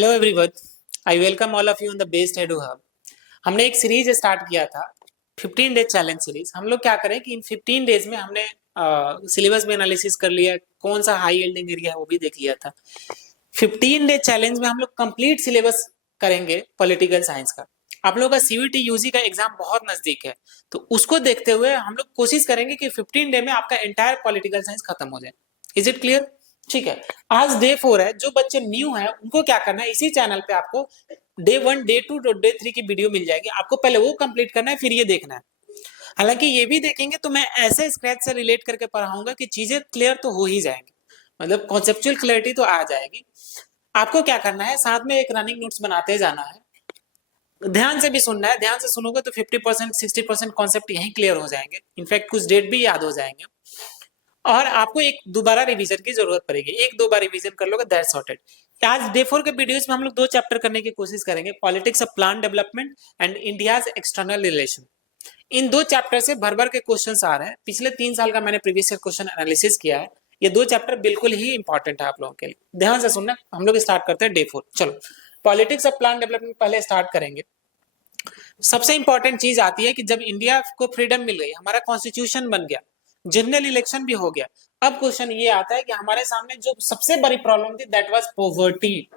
Hello everyone, I welcome all of you in the best edu hub. हमने एक series start किया था 15 days challenge series. हम लोग क्या करें कि इन 15 डेज में हमने सिलेबस में एनालिसिस कर लिया, कौन सा हाई यील्डिंग एरिया है वो भी देख लिया था। 15 डे चैलेंज में हम लोग कंप्लीट सिलेबस करेंगे पॉलिटिकल साइंस का। आप लोगों का सीयूटी यूजी का एग्जाम बहुत नजदीक है, तो उसको देखते हुए हम लोग कोशिश करेंगे कि 15 डे में आपका एंटायर पॉलिटिकल साइंस खत्म हो जाए। Is it clear? ठीक है। आज डे 4 है। जो बच्चे न्यू हैं उनको क्या करना है, इसी चैनल पे आपको डे 1, डे 2 और डे 3 की वीडियो मिल जाएगी। आपको पहले वो कंप्लीट करना है, फिर ये देखना है। हालांकि ये भी देखेंगे तो मैं ऐसे स्क्रैच से रिलेट करके पढ़ाऊंगा कि चीजें क्लियर तो हो ही जाएंगी, मतलब कॉन्सेप्चुअल क्लैरिटी तो आ जाएगी। आपको क्या करना है, साथ में एक रनिंग नोट्स बनाते जाना है। ध्यान से भी सुनना है, ध्यान से सुनोगे तो 50% 60% कॉन्सेप्ट यहीं क्लियर हो जाएंगे। इनफैक्ट कुछ डेट भी याद हो जाएंगे। और आपको एक दोबारा रिवीजन की जरूरत पड़ेगी, एक दो बार रिवीजन कर लोगे, दैट्स सॉर्टेड। आज डे 4 के वीडियोस में हम लोग 2 चैप्टर करने की कोशिश करेंगे, politics of plan development and India's external relation. In 2 chapter से भर भर के क्वेश्चंस आ रहे हैं। पिछले 3 साल का मैंने प्रीवियस ईयर क्वेश्चन एनालिसिस किया है। ये 2 चैप्टर बिल्कुल ही इंपॉर्टेंट है आप लोगों के लिए। ध्यान से सुनना। हम लोग स्टार्ट करते हैं डे 4। चलो, पॉलिटिक्स ऑफ प्लान डेवलपमेंट पहले स्टार्ट करेंगे। सबसे इंपॉर्टेंट चीज आती है कि जब इंडिया को फ्रीडम मिल गई, हमारा कॉन्स्टिट्यूशन बन गया, जनरल इलेक्शन भी हो गया, अब क्वेश्चन ये आता है कि हमारे सामने जो सबसे बड़ी प्रॉब्लम थी दैट वाज पॉवर्टी।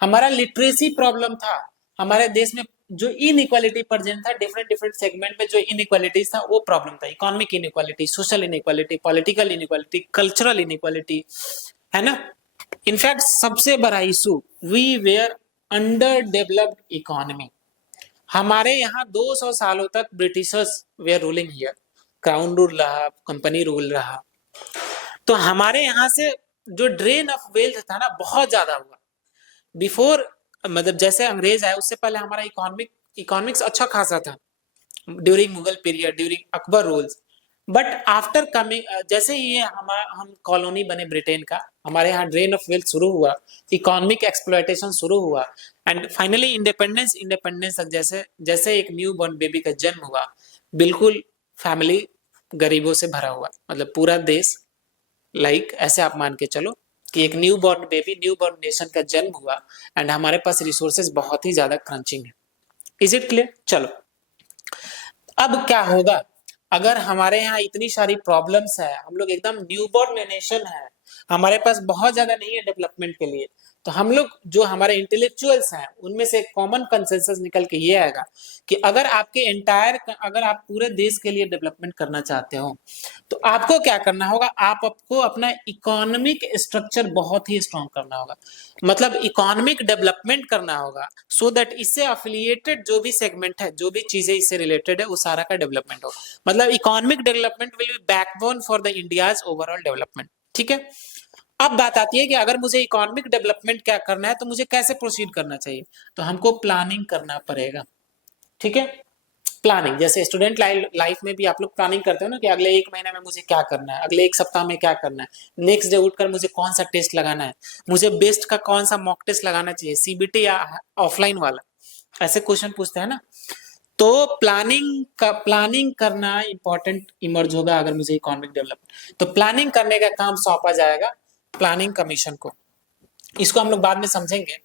हमारा लिटरेसी प्रॉब्लम था। हमारे देश में जो इनइक्वालिटी प्रेजेंट था, डिफरेंट डिफरेंट सेगमेंट में जो इनइक्वालिटीज था, वो प्रॉब्लम था। Economic inequality, social inequality, political inequality, cultural inequality, है ना। इनफैक्ट सबसे बड़ा issue, we were under developed economy. हमारे यहाँ 200 सालों तक Britishers were ruling here, crown rule रहा, कंपनी रूल रहा। तो हमारे यहाँ से जो ड्रेन ऑफ वेल्थ था ना, बहुत ज्यादा हुआ। बिफोर, मतलब जैसे अंग्रेज आए उससे पहले हमारा इकोनॉमिक्स अच्छा खासा था, during Mughal period, during Akbar rules. But after coming, जैसे ही ये हम कॉलोनी बने ब्रिटेन का, हमारे यहाँ ड्रेन ऑफ वेल्थ शुरू हुआ, इकोनॉमिक एक्सप्लॉयटेशन शुरू हुआ, एंड फाइनली इंडिपेंडेंस तक जैसे जैसे एक न्यू बॉर्न बेबी का जन्म हुआ, बिल्कुल फैमिली गरीबों से भरा हुआ, मतलब पूरा देश, ऐसे आप मान के चलो कि एक new born baby, new born nation का जन्म हुआ, एंड हमारे पास रिसोर्सेज बहुत ही ज्यादा क्रंचिंग है। Is it clear? चलो, अब क्या होगा अगर हमारे यहाँ इतनी सारी प्रॉब्लम्स है, हम लोग एकदम न्यूबॉर्न नेशन है, हमारे पास बहुत ज्यादा नहीं है डेवलपमेंट के लिए, तो हम लोग जो हमारे इंटेलेक्चुअल्स हैं उनमें से कॉमन कंसेंसस निकल के ये आएगा कि अगर आप पूरे देश के लिए डेवलपमेंट करना चाहते हो तो आपको क्या करना होगा, आपको अपना इकोनॉमिक स्ट्रक्चर बहुत ही स्ट्रांग करना होगा, मतलब इकोनॉमिक डेवलपमेंट करना होगा, सो दैट इससे एफिलिएटेड जो भी सेगमेंट है, जो भी चीजें इससे रिलेटेड है, वो सारा का डेवलपमेंट हो। मतलब economic development will be backbone for the India's overall development. ठीक है। अब बात आती है कि अगर मुझे इकोनॉमिक डेवलपमेंट क्या करना है तो मुझे कैसे प्रोसीड करना चाहिए, तो हमको प्लानिंग करना पड़ेगा। ठीक है। प्लानिंग, जैसे स्टूडेंट लाइफ में भी आप लोग प्लानिंग करते हो ना कि अगले 1 महीने में मुझे क्या करना है, अगले 1 सप्ताह में क्या करना है, नेक्स्ट डे उठकर मुझे कौन सा टेस्ट लगाना है, मुझे बेस्ट का कौन सा मॉक टेस्ट लगाना चाहिए, सीबीटी या ऑफलाइन वाला, ऐसे क्वेश्चन पूछते हैं ना। तो प्लानिंग करना इंपॉर्टेंट इमर्ज होगा अगर मुझे इकोनॉमिक डेवलपमेंट, तो प्लानिंग करने का काम सौंपा जाएगा प्लानिंग कमीशन को। इसको हम लोग बाद में समझेंगे।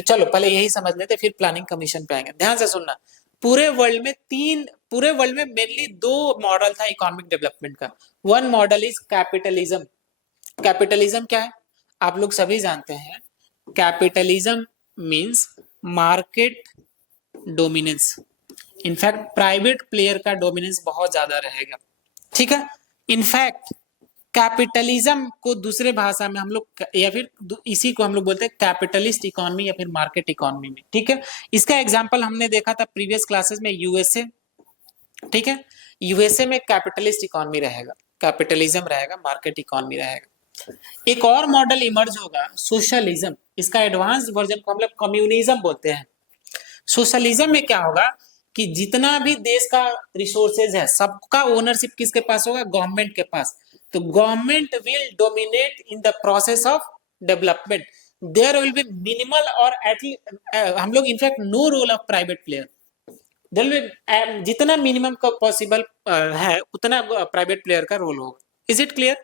चलो पहले यही समझ लेते, फिर प्लानिंग कमीशन पे आएंगे। ध्यान से सुनना। पूरे वर्ल्ड में मेनली 2 मॉडल था इकोनॉमिक डेवलपमेंट का। One model is capitalism. Capitalism क्या है आप लोग सभी जानते हैं। Capitalism means market dominance. In fact private player का डोमिनेंस बहुत ज्यादा रहेगा। ठीक है। इनफैक्ट कैपिटलिज्म को दूसरे भाषा में हम लोग, या फिर इसी को हम लोग बोलते हैं कैपिटलिस्ट इकोनॉमी या फिर मार्केट इकोनॉमी में। ठीक है। इसका एग्जांपल हमने देखा था प्रीवियस क्लासेस में, यूएसए। ठीक है। यूएसए में कैपिटलिस्ट इकोनॉमी रहेगा, कैपिटलिज्म रहेगा, मार्केट इकोनॉमी रहेगा। एक और मॉडल इमर्ज होगा सोशलिज्म। इसका एडवांस वर्जन को हम लोग कम्युनिज्म बोलते हैं। सोशलिज्म में क्या होगा कि जितना भी देश का रिसोर्सेज है सबका ओनरशिप किसके पास होगा, गवर्नमेंट के पास। तो government will dominate in the process of development. There will be minimal और हम लोग in fact no role of private player. There will जितना मिनिमम का पॉसिबल है उतना प्राइवेट प्लेयर का रोल होगा। Is it clear?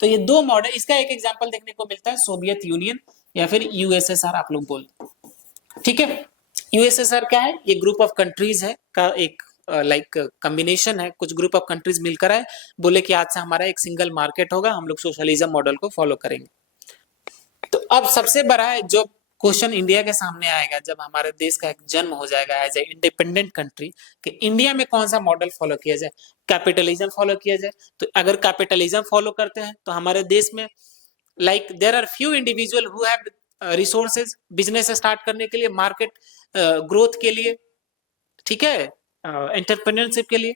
तो ये 2 मॉडल, इसका एक एग्जांपल देखने को मिलता है सोवियत यूनियन। या फिर यूएसएसआर आप लोग बोल, ठीक है। यूएसएसआर क्या है, ये ग्रुप ऑफ कंट्रीज है का एक लाइक कॉम्बिनेशन है, कुछ ग्रुप ऑफ कंट्रीज मिलकर आए, बोले कि आज से हमारा एक सिंगल मार्केट होगा, हम लोग सोशलिज्म मॉडल को फॉलो करेंगे। तो अब सबसे बड़ा है जो क्वेश्चन इंडिया के सामने आएगा जब हमारे देश का एक जन्म हो जाएगा एज ए इंडिपेंडेंट कंट्री, कि इंडिया में कौन सा मॉडल फॉलो किया जाए, कैपिटलिज्म फॉलो किया जाए। तो अगर कैपिटलिज्म फॉलो करते हैं तो हमारे देश में like there are few individual who have resources business start करने के लिए, मार्केट ग्रोथ के लिए, ठीक है, एंटरप्रेन्योरशिप के लिए।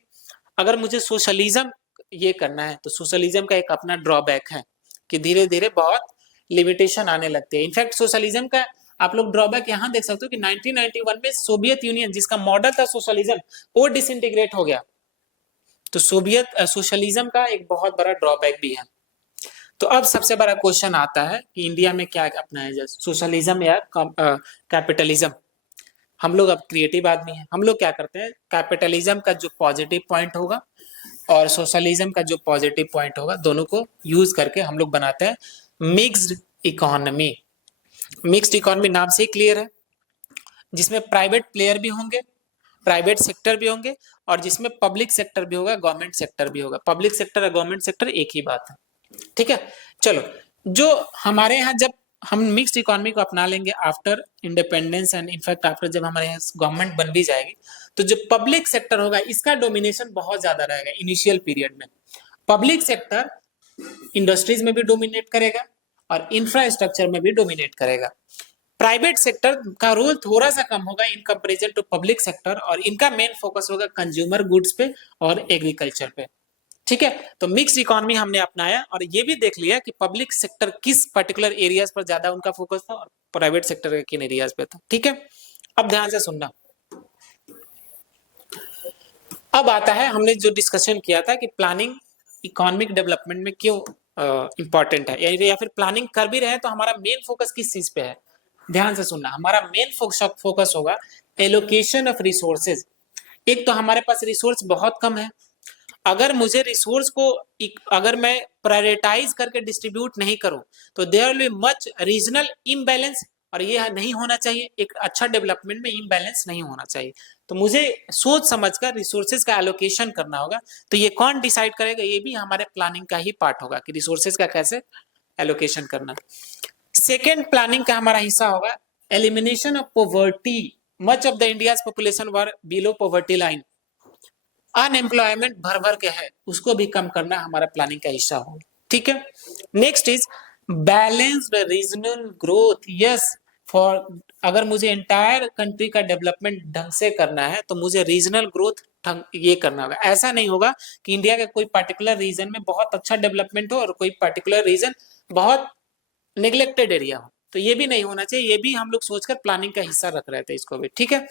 अगर मुझे सोशलिज्म ये करना है तो सोशलिज्म का एक अपना ड्रॉबैक है कि धीरे धीरे बहुत लिमिटेशन आने लगते हैं। इनफैक्ट सोशलिज्म का आप लोग ड्रॉबैक यहाँ देख सकते हो कि 1991 में सोवियत यूनियन जिसका मॉडल था सोशलिज्म, वो डिसइंटीग्रेट हो गया। तो सोवियत सोशलिज्म का एक बहुत बड़ा ड्रॉबैक भी है। तो अब सबसे बड़ा क्वेश्चन आता है कि इंडिया में क्या अपनाया जाए, सोशलिज्म या कैपिटलिज्म। हम लोग अब क्रिएटिव आदमी हैं, हम लोग क्या करते हैं, कैपिटलिज्म का जो पॉजिटिव पॉइंट होगा और सोशलिज्म का जो पॉजिटिव पॉइंट होगा, दोनों को यूज करके हम लोग बनाते हैं मिक्स्ड इकोनॉमी। मिक्स्ड इकोनॉमी नाम से ही क्लियर है, जिसमें प्राइवेट प्लेयर भी होंगे, प्राइवेट सेक्टर भी होंगे, और जिसमें पब्लिक सेक्टर भी होगा, गवर्नमेंट सेक्टर भी होगा। पब्लिक सेक्टर और गवर्नमेंट सेक्टर एक ही बात है, ठीक है। चलो, जो हमारे यहाँ जब हम मिक्स्ड इकोनॉमी को अपना लेंगे after independence and in fact after जब हमारे यहाँ गवर्नमेंट बन भी जाएगी, तो जो पब्लिक सेक्टर होगा इसका डोमिनेशन बहुत ज्यादा रहेगा इनिशियल पीरियड में। पब्लिक सेक्टर इंडस्ट्रीज में भी डोमिनेट करेगा और इंफ्रास्ट्रक्चर में भी डोमिनेट करेगा। प्राइवेट सेक्टर का रोल थोड़ा सा कम होगा in comparison to public sector, और इनका मेन फोकस होगा कंज्यूमर गुड्स पे और एग्रीकल्चर पे, ठीक है। तो मिक्स इकोनॉमी हमने अपनाया और ये भी देख लिया कि पब्लिक सेक्टर किस पर्टिकुलर एरियाज पर ज्यादा उनका फोकस था और प्राइवेट सेक्टर के किन एरियाज पे था, ठीक है। अब ध्यान से सुनना। अब आता है, हमने जो डिस्कशन किया था कि प्लानिंग इकोनॉमिक डेवलपमेंट में क्यों इंपॉर्टेंट है, या फिर प्लानिंग कर भी रहे तो हमारा मेन फोकस किस चीज पे है। ध्यान से सुनना, हमारा मेन फोकस होगा एलोकेशन ऑफ रिसोर्सेज। एक तो हमारे पास रिसोर्स बहुत कम है, अगर मुझे रिसोर्स को अगर मैं प्रायोरिटाइज करके डिस्ट्रीब्यूट नहीं करूं तो there will be much regional imbalance, और ये नहीं होना चाहिए। एक अच्छा डेवलपमेंट में इम्बैलेंस नहीं होना चाहिए। तो मुझे सोच समझकर रिसोर्सेज का एलोकेशन करना होगा। तो ये कौन डिसाइड करेगा, ये भी हमारे प्लानिंग का ही पार्ट होगा कि रिसोर्सेज का कैसे एलोकेशन करना। सेकेंड प्लानिंग का हमारा हिस्सा होगा elimination of poverty. Much of the India's population were below poverty line, unemployment भर भर के है, उसको भी कम करना हमारा प्लानिंग का हिस्सा होगा, ठीक है। Next is balanced regional growth. Yes, for अगर मुझे एंटायर कंट्री का डेवलपमेंट ढंग से करना है तो मुझे रीजनल ग्रोथ ये करना होगा। ऐसा नहीं होगा कि इंडिया के कोई पर्टिकुलर रीजन में बहुत अच्छा डेवलपमेंट हो और कोई पर्टिकुलर रीजन बहुत नेग्लेक्टेड एरिया हो, तो ये भी नहीं होना चाहिए। ये भी हम लोग सोचकर प्लानिंग का हिस्सा रख रहे थे इसको भी, ठीक है।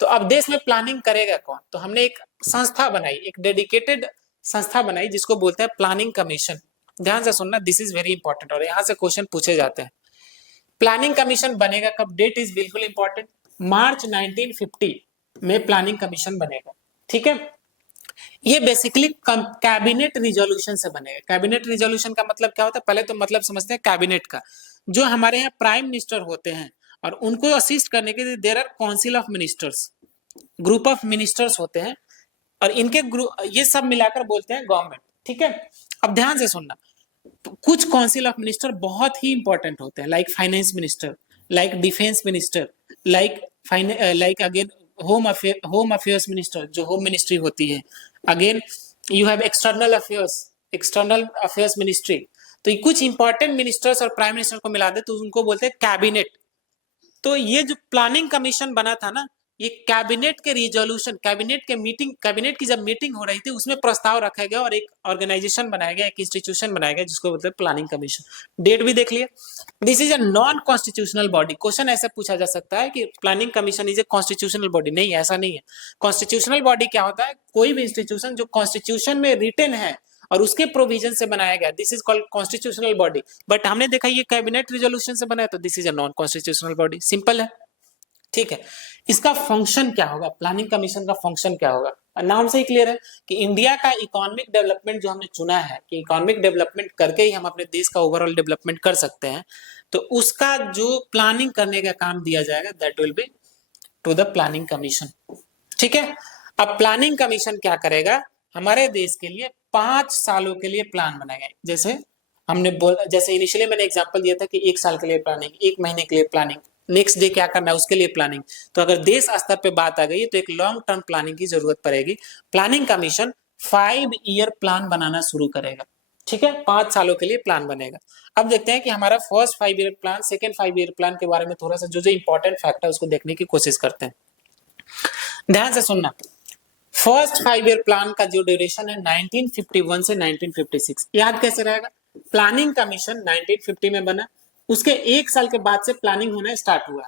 तो अब देश में प्लानिंग करेगा कौन, तो हमने एक संस्था बनाई, एक डेडिकेटेड संस्था बनाई जिसको बोलते हैं प्लानिंग कमीशन। ध्यान से सुनना, दिस इज वेरी इंपॉर्टेंट और यहाँ से क्वेश्चन पूछे जाते हैं। प्लानिंग कमीशन बनेगा कब, डेट इज बिल्कुल इंपॉर्टेंट, मार्च 1950 में प्लानिंग कमीशन बनेगा, ठीक है। ये बेसिकली कैबिनेट रिजोल्यूशन से बनेगा। कैबिनेट रिजोल्यूशन का मतलब क्या होता है, पहले तो मतलब समझते हैं कैबिनेट का। जो हमारे यहाँ प्राइम मिनिस्टर होते हैं और उनको असिस्ट करने के लिए there are council of ministers, group of ministers होते हैं, और इनके ग्रुप ये सब मिलाकर बोलते हैं गवर्नमेंट, ठीक है। अब ध्यान से सुनना, कुछ काउंसिल ऑफ मिनिस्टर बहुत ही इंपॉर्टेंट होते हैं, like finance minister, like defence minister, like again home affairs minister, जो होम मिनिस्ट्री होती है। Again you have external affairs ministry. तो ये कुछ इंपॉर्टेंट मिनिस्टर्स और प्राइम मिनिस्टर को मिला दे तो उनको बोलते हैं कैबिनेट। तो ये जो प्लानिंग कमीशन बना था ना, ये कैबिनेट के रिजोल्यूशन, कैबिनेट की जब मीटिंग हो रही थी उसमें प्रस्ताव रखा गया और एक ऑर्गेनाइजेशन बनाया गया, एक इंस्टीट्यूशन बनाया गया जिसको बोलते हैं प्लानिंग कमीशन। डेट भी देख लिए। This is a non constitutional body. Question ऐसे पूछा जा सकता है कि planning commission is a constitutional body. नहीं, ऐसा नहीं है। कॉन्स्टिट्यूशनल बॉडी क्या होता है, कोई भी इंस्टीट्यूशन जो कॉन्स्टिट्यूशन में रिटन है और उसके प्रोविजन से बनाया गया, this is called constitutional body. But हमने देखा ये कैबिनेट रिजोल्यूशन से बना है तो this is a non constitutional body. Simple है, ठीक है। इसका फंक्शन क्या होगा, प्लानिंग कमीशन का फंक्शन क्या होगा, नाम से ही क्लियर है कि इंडिया का इकोनॉमिक डेवलपमेंट जो हमने चुना है कि इकोनॉमिक डेवलपमेंट करके ही हम अपने देश का ओवरऑल डेवलपमेंट कर सकते हैं, तो उसका जो प्लानिंग करने का काम दिया जाएगा that will be to the planning commission. ठीक है, अब प्लानिंग कमीशन क्या करेगा, हमारे देश के लिए 5 सालों के लिए प्लान बनाएगा। जैसे हमने बोला, जैसे इनिशियली मैंने एग्जांपल दिया था कि 1 साल के लिए प्लानिंग, 1 महीने के लिए प्लानिंग, नेक्स्ट डे क्या करना है उसके लिए प्लानिंग। तो अगर देश स्तर पे बात आ गई तो एक लॉन्ग टर्म प्लानिंग की जरूरत पड़ेगी। प्लानिंग कमीशन 5 ईयर प्लान बनाना शुरू करेगा। ठीक है, 5 सालों के लिए प्लान बनेगा। अब देखते हैं कि हमारा first 5 year plan, second 5 year plan के बारे में थोड़ा सा जो जो इंपॉर्टेंट फैक्ट है उसको देखने की कोशिश करते हैं। ध्यान से सुनना, फर्स्ट 5 ईयर प्लान का जो ड्यूरेशन है 1951 से 1956, याद कैसे रहेगा, प्लानिंग कमीशन 1950 में बना, उसके 1 साल के बाद से प्लानिंग होना स्टार्ट हुआ।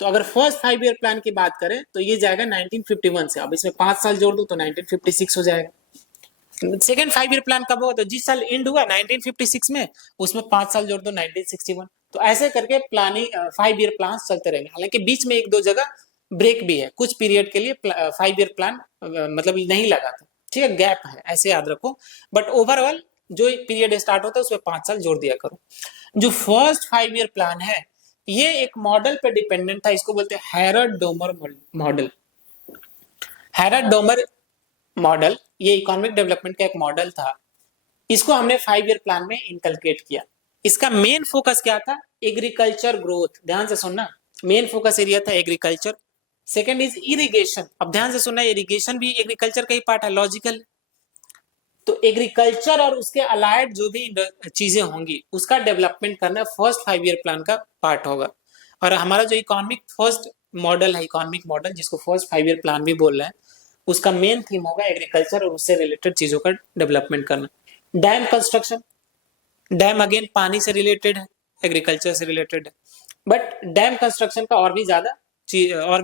तो अगर फर्स्ट 5 ईयर प्लान की बात करें तो ये जाएगा 1951 से, अब इसमें 5 साल जोड़ दो तो 1956 हो जाएगा। सेकेंड 5 ईयर प्लान कब हुआ, तो जिस साल एंड हुआ 1956 में, उसमें 5 साल जोड़ दो 1961। तो ऐसे करके प्लानिंग 5 ईयर प्लान चलते रहेंगे। हालांकि बीच में 1-2 जगह ब्रेक भी है, कुछ पीरियड के लिए 5 ईयर प्लान मतलब नहीं लगा था। ठीक है, गैप है, ऐसे याद रखो। बट ओवरऑल जो पीरियड स्टार्ट होता है उसमें 5 साल जोड़ दिया करो। जो फर्स्ट 5 ईयर प्लान है ये एक मॉडल पे डिपेंडेंट था, इसको बोलते हैं हैरड-डोमर मॉडल। हैरड-डोमर मॉडल ये इकोनॉमिक डेवलपमेंट का एक मॉडल था, इसको हमने 5 ईयर प्लान में इनकलकेट किया। इसका मेन फोकस क्या था, एग्रीकल्चर ग्रोथ। ध्यान से सुनना, मेन फोकस एरिया था एग्रीकल्चर। Second is irrigation. अब ध्यान से सुनना, इरिगेशन भी एग्रीकल्चर का ही पार्ट है, लॉजिकल। तो एग्रीकल्चर और उसके अलाइड जो भी चीजें होंगी उसका डेवलपमेंट करना फर्स्ट 5 ईयर प्लान का पार्ट होगा। और हमारा जो इकोनॉमिक फर्स्ट मॉडल है, इकोनॉमिक मॉडल जिसको फर्स्ट 5 ईयर प्लान भी बोल रहे हैं, उसका मेन थीम होगा एग्रीकल्चर और उससे रिलेटेड चीजों का डेवलपमेंट करना। डैम कंस्ट्रक्शन, डैम अगेन पानी से रिलेटेड है, एग्रीकल्चर से रिलेटेड है, बट डैम कंस्ट्रक्शन का और भी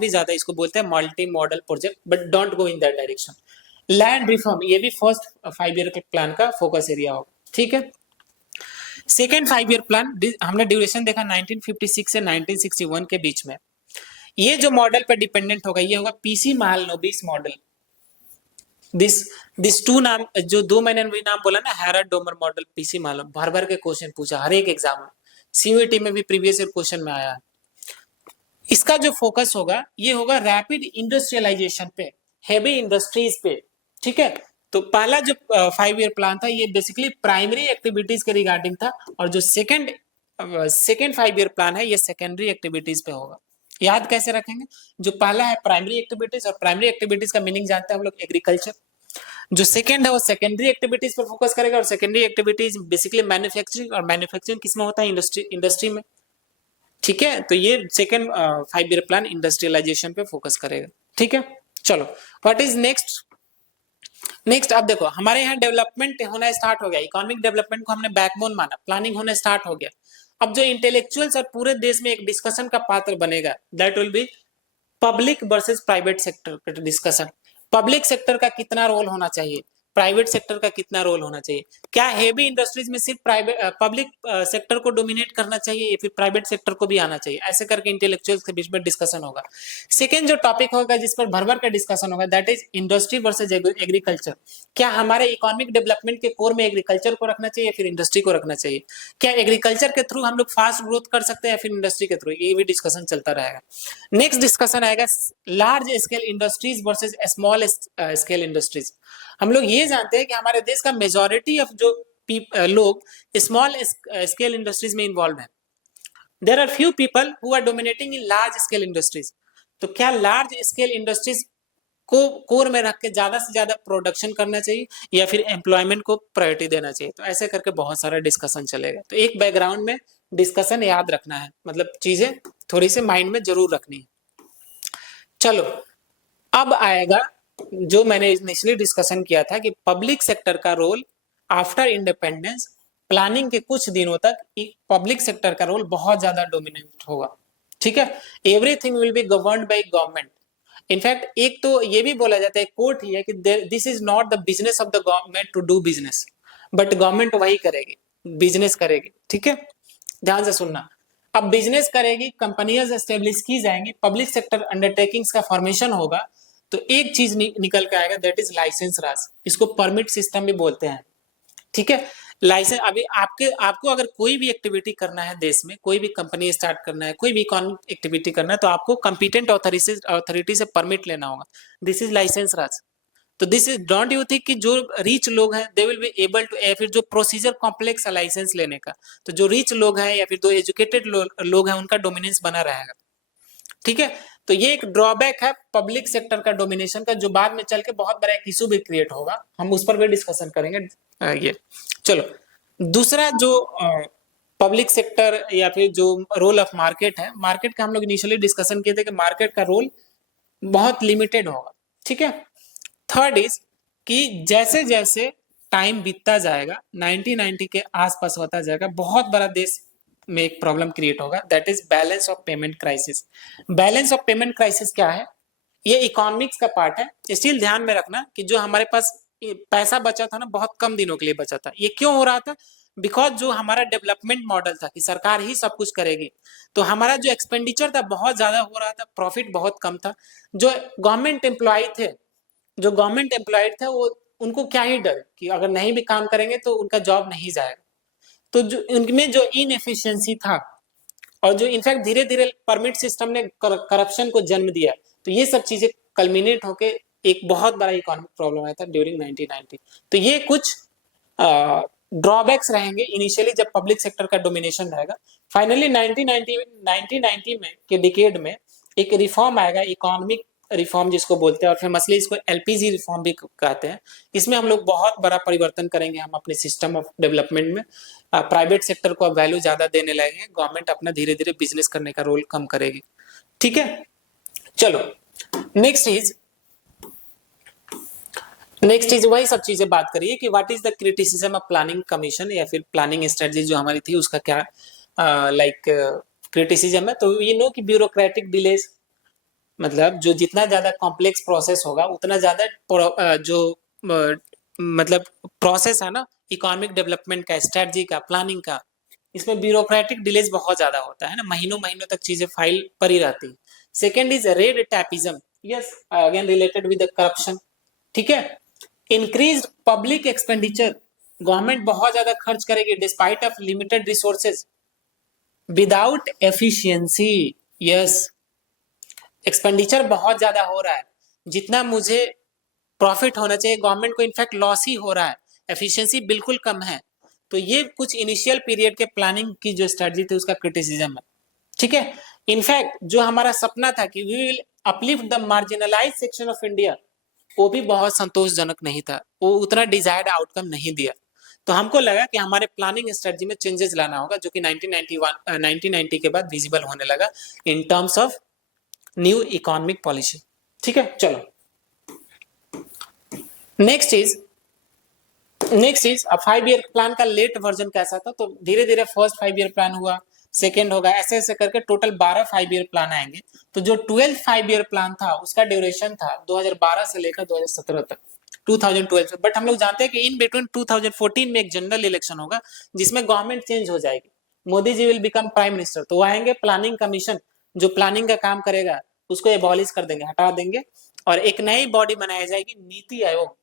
ज्यादा इसको बोलते हैं multi modal project, but don't go in that direction. Land reform, ये भी फर्स्ट 5 ईयर के प्लान का फोकस एरिया होगा। ठीक है, सेकेंड 5 ईयर प्लान हमने ड्यूरेशन देखा 1956 से 1961 के बीच में। ये जो मॉडल पर डिपेंडेंट होगा ये होगा PC Mahalanobis model. This two नाम, जो दो मैंने नाम बोला ना, हैरड-डोमर मॉडल, पीसी महालन, भर भर के क्वेश्चन पूछा हर एक एग्जाम में, सीयूईटी में भी प्रीवियस ईयर क्वेश्चन में आया है। इसका जो फोकस होगा ये होगा रैपिड इंडस्ट्रियलाइजेशन पे, हेवी इंडस्ट्रीज पे। ठीक है, तो पहला जो 5 ईयर प्लान था ये बेसिकली प्राइमरी एक्टिविटीज के रिगार्डिंग था, और जो सेकंड 5 ईयर प्लान है ये सेकेंडरी एक्टिविटीज पे होगा। याद कैसे रखेंगे, जो पहला है प्राइमरी एक्टिविटीज, और प्राइमरी एक्टिविटीज का मीनिंग जानते हैं हम लोग एग्रीकल्चर। जो सेकंड है वो सेकेंडरी एक्टिविटीज पर फोकस करेगा, और सेकेंडरी एक्टिविटीज बेसिकली मैन्युफैक्चरिंग, और मैन्युफैक्चरिंग किसमें होता है, इंडस्ट्री में। ठीक है, तो ये सेकेंड 5 ईयर प्लान इंडस्ट्रियलाइजेशन पे फोकस करेगा। ठीक है, चलो व्हाट इज नेक्स्ट अब देखो, हमारे यहाँ डेवलपमेंट होना स्टार्ट हो गया, इकोनॉमिक डेवलपमेंट को हमने बैकबोन माना, प्लानिंग होना स्टार्ट हो गया। अब जो इंटेलेक्चुअल्स और पूरे देश में एक डिस्कशन का पात्र बनेगा that will B public versus private sector का डिस्कशन। पब्लिक सेक्टर का कितना रोल होना चाहिए, प्राइवेट सेक्टर का कितना रोल होना चाहिए, क्या हेवी इंडस्ट्रीज में सिर्फ पब्लिक सेक्टर को डोमिनेट करना चाहिए या फिर प्राइवेट सेक्टर को भी आना चाहिए, ऐसे करके इंटेलेक्चुअल्स के बीच में डिस्कशन होगा। सेकेंड जो टॉपिक होगा जिस पर भर भर का डिस्कशन होगा that is industry versus agriculture. क्या हमारे इकोनॉमिक डेवलपमेंट के कोर में एग्रीकल्चर को रखना चाहिए या फिर इंडस्ट्री को रखना चाहिए, क्या एग्रीकल्चर के थ्रू हम लोग फास्ट ग्रोथ कर सकते हैं या फिर इंडस्ट्री के थ्रू, ये भी डिस्कशन चलता रहेगा। नेक्स्ट डिस्कशन आएगा large scale industries versus small scale industries. हम लोग ये जानते हैं कि हमारे देश का मेजॉरिटी ऑफ जो लोग स्मॉल स्केल इंडस्ट्रीज में इन्वॉल्व है। There are few people who are dominating in large scale industries. तो क्या लार्ज स्केल इंडस्ट्रीज को कोर में रख के ज्यादा से ज्यादा प्रोडक्शन करना चाहिए या फिर एम्प्लॉयमेंट को प्रायोरिटी देना चाहिए, तो ऐसे करके बहुत सारा डिस्कशन चलेगा। तो एक बैकग्राउंड में डिस्कशन याद रखना है, मतलब चीजें थोड़ी सी माइंड में जरूर रखनी है। चलो अब आएगा जो मैंने इनिशियली डिस्कशन किया था कि पब्लिक सेक्टर का रोल आफ्टर इंडिपेंडेंस, प्लानिंग के कुछ दिनों तक पब्लिक सेक्टर का रोल बहुत ज्यादा डोमिनेट होगा। ठीक है, everything will be governed by government. In fact एक तो ये भी बोला जाता है, कोर्ट ही है कि this is not the business of the government to do business, but government वही करेगी, बिजनेस करेगी। ठीक है, ध्यान से सुनना, अब बिजनेस करेगी, कंपनियां एस्टेब्लिश की जाएंगी, पब्लिक सेक्टर अंडरटेकिंग्स का फॉर्मेशन होगा, तो एक चीज निकल के आएगा, दैट इज लाइसेंस राज, इसको परमिट सिस्टम भी बोलते हैं। ठीक है, लाइसेंस, अभी आपको अगर कोई भी एक्टिविटी करना है देश में, कोई भी कंपनी स्टार्ट करना है, कोई भी इकोनॉमिक एक्टिविटी करना है, तो आपको कंपिटेंट अथॉरिटी से परमिट लेना होगा। This is licence Raj. तो this is, don't you think कि जो रिच लोग हैं they will be able to, या फिर जो प्रोसीजर कॉम्प्लेक्स है लाइसेंस लेने का, तो जो रिच लोग हैं या फिर जो एजुकेटेड लोग हैं उनका डोमिनेंस बना रहेगा। ठीक है, तो ये एक ड्रॉबैक है पब्लिक सेक्टर का डोमिनेशन का, जो बाद में चल के बहुत बड़ा एक इशू भी क्रिएट होगा, हम उस पर भी डिस्कशन करेंगे। ये चलो, दूसरा जो पब्लिक सेक्टर या फिर जो रोल ऑफ मार्केट है, मार्केट का हम लोग इनिशियली डिस्कशन किए थे कि मार्केट का रोल बहुत लिमिटेड होगा। ठीक है, थर्ड इज कि जैसे जैसे टाइम बीतता जाएगा, 1990 के आसपास होता जाएगा, बहुत बड़ा देश में एक प्रॉब्लम क्रिएट होगा, that is balance of payment crisis. Balance of payment crisis क्या है? ये इकोनॉमिक्स का पार्ट है। स्टिल ध्यान में रखना कि जो हमारे पास पैसा बचा था ना, बहुत कम दिनों के लिए बचा था। ये क्यों हो रहा था? बिकॉज जो हमारा डेवलपमेंट मॉडल था कि सरकार ही सब कुछ करेगी, तो हमारा जो एक्सपेंडिचर था बहुत ज्यादा हो रहा था, प्रॉफिट बहुत कम था। जो गवर्नमेंट एम्प्लॉय थे, जो गवर्नमेंट एम्प्लॉयड थे, वो उनको क्या ही डर कि अगर नहीं भी काम करेंगे तो उनका जॉब नहीं जाएगा। तो जो उनमें जो इनएफिशिएंसी था, और जो इनफैक्ट धीरे धीरे परमिट सिस्टम ने करप्शन को जन्म दिया, तो ये सब चीजें कल्मिनेट होके एक बहुत बड़ा इकोनॉमिक प्रॉब्लम आया था ड्यूरिंग 1990। तो ये कुछ ड्रॉबैक्स रहेंगे इनिशियली जब पब्लिक सेक्टर का डोमिनेशन रहेगा। फाइनली 1990 में के डिकेड में एक रिफॉर्म आएगा, इकोनॉमिक रिफॉर्म जिसको बोलते हैं, और फेमसली इसको एलपीजी रिफॉर्म भी कहते हैं। इसमें हम लोग बहुत बड़ा परिवर्तन करेंगे हम अपने सिस्टम ऑफ डेवलपमेंट में। प्राइवेट सेक्टर को अब वैल्यू ज्यादा देने लगेंगे, गवर्नमेंट अपना धीरे धीरे बिजनेस करने का रोल कम करेगी। ठीक है, चलो नेक्स्ट इज वही सब चीजें बात करिए कि what is the criticism of planning commission, या फिर प्लानिंग स्ट्रेटजी जो हमारी थी उसका क्या क्रिटिसिज्म है। तो ये नो कि ब्यूरोक्रेटिक डिलेज, मतलब जो जितना ज्यादा कॉम्प्लेक्स प्रोसेस होगा उतना ज्यादा जो मतलब प्रोसेस है ना इकोनॉमिक डेवलपमेंट का, स्ट्रेटजी का, प्लानिंग का, इसमें ब्यूरोक्रेटिक डिलेज बहुत ज्यादा होता है ना, महीनों महीनों तक चीजें फाइल पर ही रहती है। Second is red tapism, yes again related with corruption. ठीक है, इंक्रीज पब्लिक एक्सपेंडिचर, गवर्नमेंट बहुत ज्यादा खर्च करेगी despite of limited resources, without efficiency. Yes, expenditure बहुत ज्यादा हो रहा है, जितना मुझे प्रॉफिट होना चाहिए गवर्नमेंट को इनफैक्ट लॉस ही हो रहा है, एफिशिएंसी बिल्कुल कम है। तो ये कुछ इनिशियल पीरियड के प्लानिंग की जो स्ट्रेटजी थी उसका क्रिटिसिज्म है। ठीक है, इनफैक्ट जो हमारा सपना था कि we will uplift the marginalise section of India, वो भी बहुत संतोषजनक नहीं था, वो उतना डिजायर्ड आउटकम नहीं दिया। तो हमको लगा कि हमारे प्लानिंग स्ट्रेटजी में चेंजेस लाना होगा, जो कि 1990 के बाद विजिबल होने लगा in terms of new economic policy. ठीक है, चलो नेक्स्ट इज अब 5 ईयर प्लान का लेट वर्जन कैसा था। तो धीरे धीरे फर्स्ट 5 ईयर प्लान हुआ, सेकेंड होगा, ऐसे ऐसे करके टोटल 12 5 ईयर प्लान आएंगे। तो जो 12th 5 ईयर प्लान था उसका ड्यूरेशन था 2012 से लेकर 2017 तक, 2012 से। बट हम लोग जानते हैं कि इन बिटवीन 2014 में एक जनरल इलेक्शन होगा जिसमें गवर्नमेंट चेंज हो जाएगी, Modi ji will become prime minister. तो वो आएंगे, प्लानिंग कमीशन जो प्लानिंग का काम करेगा उसको एबॉलिश कर देंगे, हटा देंगे, और एक नई बॉडी बनाई जाएगी, नीति आयोग।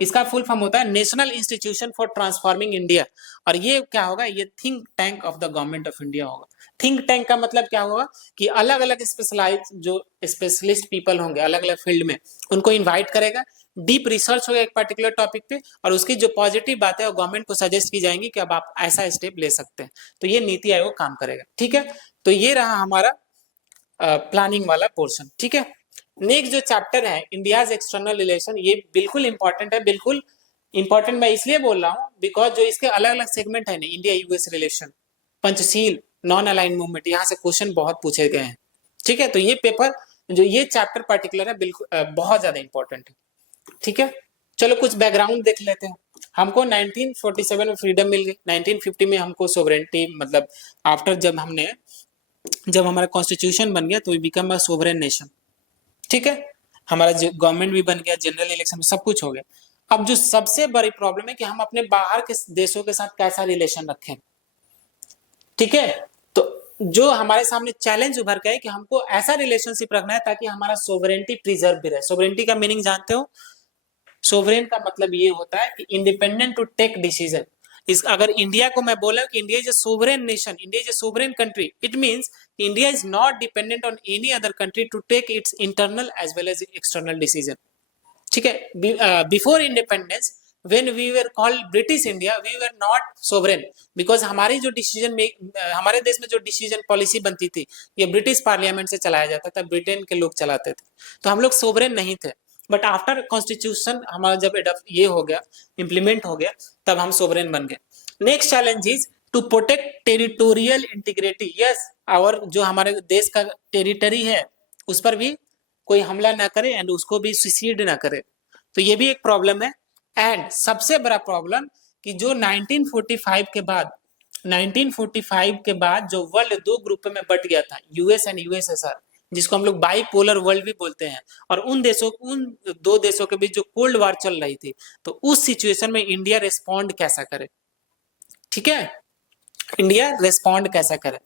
इसका फुल फॉर्म होता है national institution for transforming India. और ये क्या होगा? ये think tank of the government of India होगा। थिंक टैंक का मतलब क्या होगा कि अलग अलग स्पेशलाइज जो स्पेशलिस्ट पीपल होंगे अलग अलग फील्ड में, उनको इन्वाइट करेगा, डीप रिसर्च होगा एक पर्टिकुलर टॉपिक पे, और उसकी जो पॉजिटिव बातें वो गवर्नमेंट को सजेस्ट की जाएंगी कि अब आप ऐसा स्टेप ले सकते हैं। तो ये नीति आयोग काम करेगा। ठीक है, तो ये रहा हमारा प्लानिंग वाला पोर्शन। ठीक है, नेक्स्ट जो चैप्टर है इंडियाज एक्सटर्नल रिलेशन, ये बिल्कुल इंपॉर्टेंट है। बिल्कुल इंपॉर्टेंट मैं इसलिए बोल रहा हूँ बिकॉज जो इसके अलग अलग सेगमेंट है ना, India US relation, Panchsheel, non align movement, यहाँ से क्वेश्चन बहुत पूछे गए हैं। ठीक है, तो ये पेपर जो ये चैप्टर पर्टिकुलर है बिल्कुल बहुत ज्यादा इंपॉर्टेंट है। ठीक है, चलो कुछ बैकग्राउंड देख लेते हैं। हमको 1947 में फ्रीडम मिल गई, 1950 में हमको सोवरेनिटी, मतलब आफ्टर जब हमारा कॉन्स्टिट्यूशन बन गया तो we become a sovereign nation. ठीक है, हमारा गवर्नमेंट भी बन गया, जनरल इलेक्शन में सब कुछ हो गया। अब जो सबसे बड़ी प्रॉब्लम है कि हम अपने बाहर के देशों के साथ कैसा रिलेशन रखें। ठीक है, तो जो हमारे सामने चैलेंज उभर के है कि हमको ऐसा रिलेशनशिप रखना है ताकि हमारा सोवरेंटी प्रिजर्व भी रहे। सोवरेंटी का मीनिंग जानते हो? सोवरेन का मतलब ये होता है कि इंडिपेंडेंट टू टेक डिसीजन। इस अगर इंडिया को मैं बोला कि India is a sovereign nation, India is a sovereign country, it means India is not dependent on any other country to take its internal as well as external decision. ठीक है, before independence when we were called British India, we were not sovereign because हमारी जो decision में हमारे देश में जो decision policy बनती थी ये ब्रिटिश पार्लियामेंट से चलाया जाता था, ब्रिटेन के लोग चलाते थे, तो हम लोग सोवरेन नहीं थे। बट आफ्टर कॉन्स्टिट्यूशन हमारा जब ये हो गया, इम्प्लीमेंट हो गया, तब हम सोवरेन बन गए। Next challenge is to protect territorial integrity. Yes, और जो हमारे देश का टेरिटरी है उस पर भी कोई हमला ना करे एंड उसको भी सुसीड ना करे, तो ये भी एक प्रॉब्लम है। एंड सबसे बड़ा प्रॉब्लम कि जो 1945 के बाद 1945 के बाद जो वर्ल्ड दो ग्रुप में बट गया था, यूएस एंड यूएसएसआर, जिसको हम लोग बाईपोलर वर्ल्ड भी बोलते हैं, और उन दो देशों के बीच जो कोल्ड वार चल रही थी, तो उस सिचुएशन में इंडिया रिस्पॉन्ड कैसा करे। ठीक है, इंडिया रिस्पॉन्ड कैसा करे।